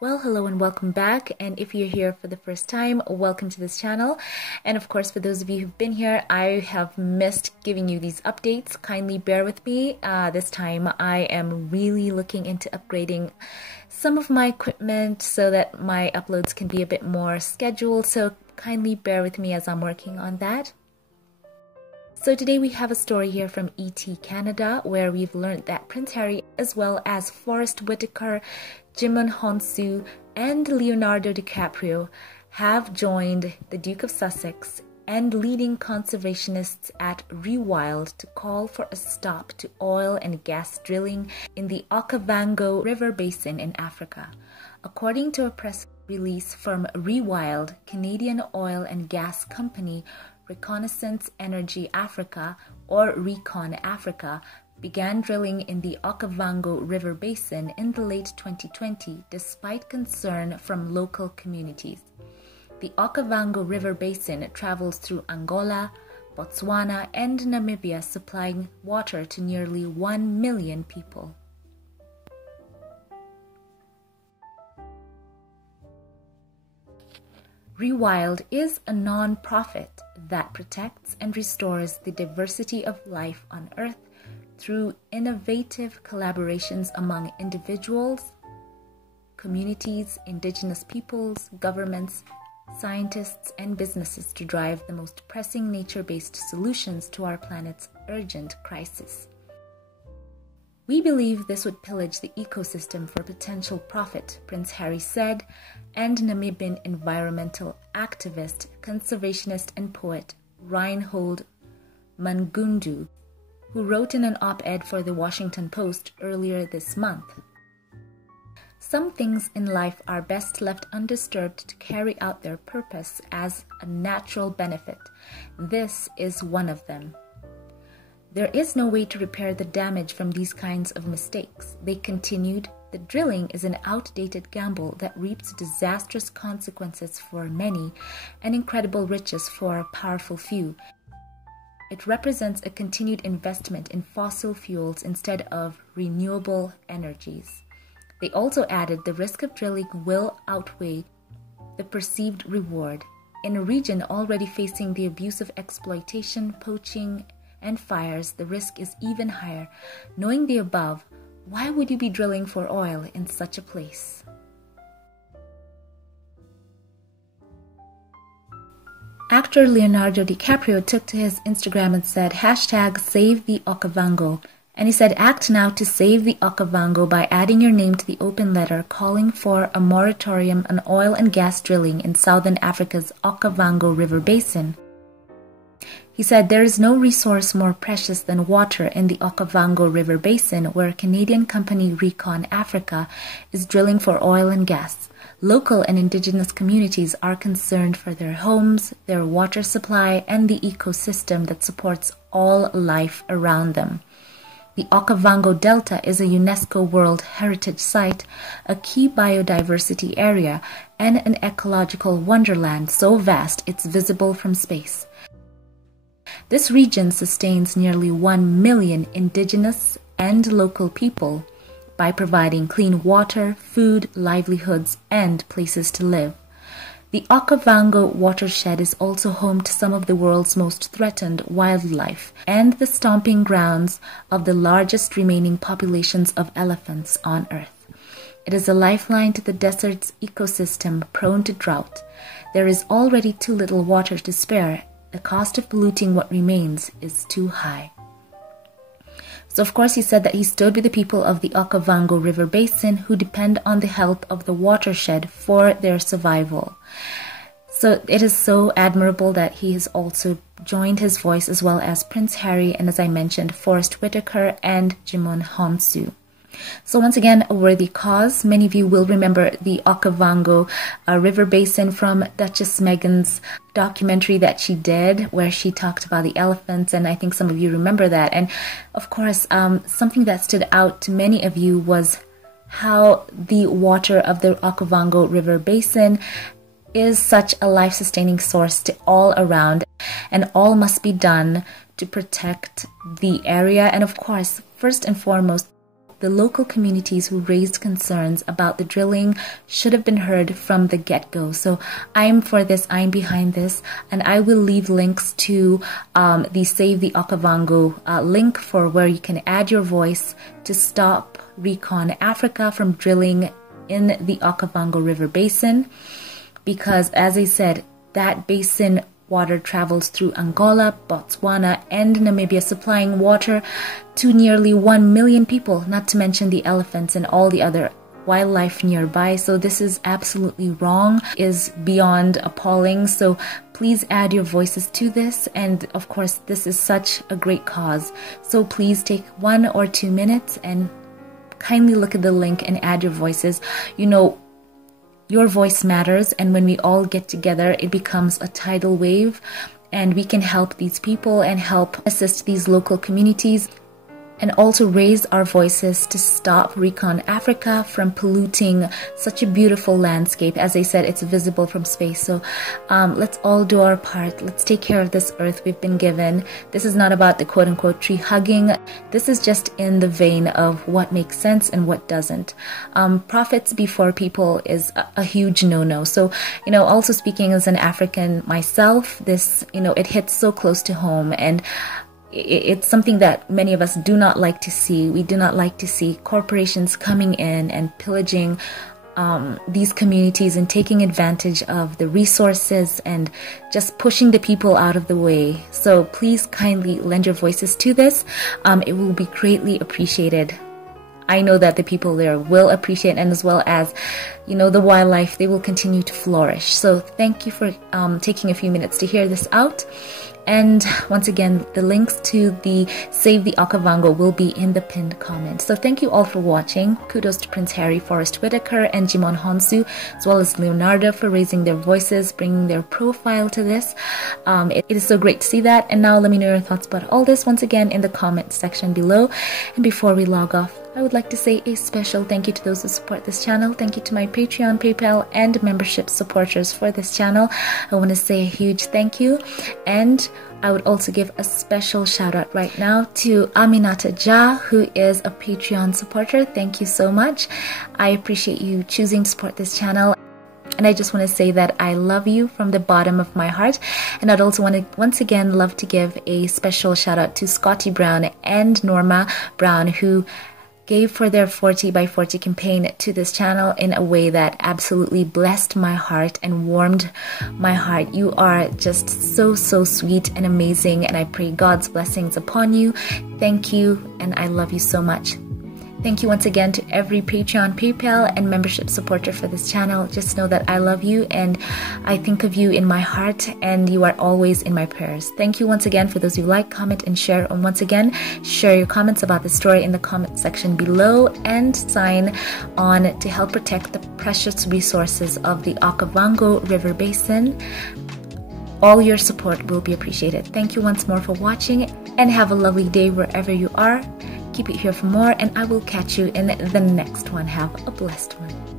Well, hello and welcome back. And if you're here for the first time, welcome to this channel. And of course, for those of you who've been here, I have missed giving you these updates. Kindly bear with me. This time I am really looking into upgrading some of my equipment so that my uploads can be a bit more scheduled. So kindly bear with me as I'm working on that. So today we have a story here from ET Canada where we've learned that Prince Harry, as well as Forrest Whitaker, Djimon, and Leonardo DiCaprio have joined the Duke of Sussex and leading conservationists at Rewild to call for a stop to oil and gas drilling in the Okavango River Basin in Africa. According to a press release from Rewild, Canadian oil and gas company Reconnaissance Energy Africa, or Recon Africa, began drilling in the Okavango River Basin in the late 2020 despite concern from local communities. The Okavango River Basin travels through Angola, Botswana, and Namibia, supplying water to nearly 1 million people. Rewild is a non-profit that protects and restores the diversity of life on Earth through innovative collaborations among individuals, communities, indigenous peoples, governments, scientists, and businesses to drive the most pressing nature-based solutions to our planet's urgent crisis. We believe this would pillage the ecosystem for potential profit, Prince Harry said, and Namibian environmental activist, conservationist, and poet Reinhold Mangundu, who wrote in an op-ed for the Washington Post earlier this month. Some things in life are best left undisturbed to carry out their purpose as a natural benefit. This is one of them. There is no way to repair the damage from these kinds of mistakes. They continued, the drilling is an outdated gamble that reaps disastrous consequences for many and incredible riches for a powerful few. It represents a continued investment in fossil fuels instead of renewable energies. They also added the risk of drilling will outweigh the perceived reward. In a region already facing the abuse of exploitation, poaching, and fires, the risk is even higher. Knowing the above, why would you be drilling for oil in such a place? Actor Leonardo DiCaprio took to his Instagram and said, #save the Okavango. And he said, act now to save the Okavango by adding your name to the open letter calling for a moratorium on oil and gas drilling in southern Africa's Okavango River Basin. He said there is no resource more precious than water in the Okavango River Basin, where Canadian company Recon Africa is drilling for oil and gas. Local and indigenous communities are concerned for their homes, their water supply, and the ecosystem that supports all life around them. The Okavango Delta is a UNESCO World Heritage Site, a key biodiversity area, and an ecological wonderland so vast it's visible from space. This region sustains nearly 1 million indigenous and local people by providing clean water, food, livelihoods, and places to live. The Okavango watershed is also home to some of the world's most threatened wildlife and the stomping grounds of the largest remaining populations of elephants on Earth. It is a lifeline to the desert's ecosystem prone to drought. There is already too little water to spare. The cost of polluting what remains is too high. So of course he said that he stood with the people of the Okavango River Basin who depend on the health of the watershed for their survival. So it is so admirable that he has also joined his voice, as well as Prince Harry and, as I mentioned, Forrest Whitaker and Djimon. So once again, a worthy cause. Many of you will remember the Okavango River Basin from Duchess Meghan's documentary that she did, where she talked about the elephants, and I think some of you remember that. And of course, something that stood out to many of you was how the water of the Okavango River Basin is such a life-sustaining source to all around, and all must be done to protect the area. And of course, first and foremost, the local communities who raised concerns about the drilling should have been heard from the get-go. So I'm for this, I'm behind this, and I will leave links to the Save the Okavango link for where you can add your voice to stop Recon Africa from drilling in the Okavango River Basin, because as I said, that basin water travels through Angola, Botswana, and Namibia, supplying water to nearly 1 million people, not to mention the elephants and all the other wildlife nearby. So this is absolutely wrong, is beyond appalling. So please add your voices to this. And of course, this is such a great cause. So please take 1 or 2 minutes and kindly look at the link and add your voices. You know, your voice matters, and when we all get together, it becomes a tidal wave, and we can help these people and help assist these local communities, and also raise our voices to stop Recon Africa from polluting such a beautiful landscape. As I said, it's visible from space. So let's all do our part. Let's take care of this earth we've been given. This is not about the quote-unquote tree hugging. This is just in the vein of what makes sense and what doesn't. Profits before people is a huge no-no. So, you know, also speaking as an African myself, this, you know, it hits so close to home, and it's something that many of us do not like to see. We do not like to see corporations coming in and pillaging these communities and taking advantage of the resources and just pushing the people out of the way. So please kindly lend your voices to this. It will be greatly appreciated. I know that the people there will appreciate, and as well as, you know, the wildlife, they will continue to flourish. So thank you for taking a few minutes to hear this out. And once again, the links to the Save the Okavango will be in the pinned comment. So thank you all for watching. Kudos to Prince Harry, Forrest Whitaker, and Djimon Honsu, as well as Leonardo, for raising their voices, bringing their profile to this. It is so great to see that. And now let me know your thoughts about all this once again in the comment section below. And before we log off, I would like to say a special thank you to those who support this channel. Thank you to my Patreon, PayPal, and membership supporters for this channel. I want to say a huge thank you. And I would also give a special shout out right now to Aminata Ja, who is a Patreon supporter. Thank you so much. I appreciate you choosing to support this channel. And I just want to say that I love you from the bottom of my heart. And I'd also want to once again love to give a special shout out to Scotty Brown and Norma Brown, who gave for their 40 by 40 campaign to this channel in a way that absolutely blessed my heart and warmed my heart. You are just so sweet and amazing, and I pray God's blessings upon you. Thank you, and I love you so much. Thank you once again to every Patreon, PayPal, and membership supporter for this channel. Just know that I love you, and I think of you in my heart, and you are always in my prayers. Thank you once again for those who like, comment, and share. And once again, share your comments about the story in the comment section below, and sign on to help protect the precious resources of the Okavango River Basin. All your support will be appreciated. Thank you once more for watching, and have a lovely day wherever you are. Keep it here for more, and I will catch you in the next one. Have a blessed one.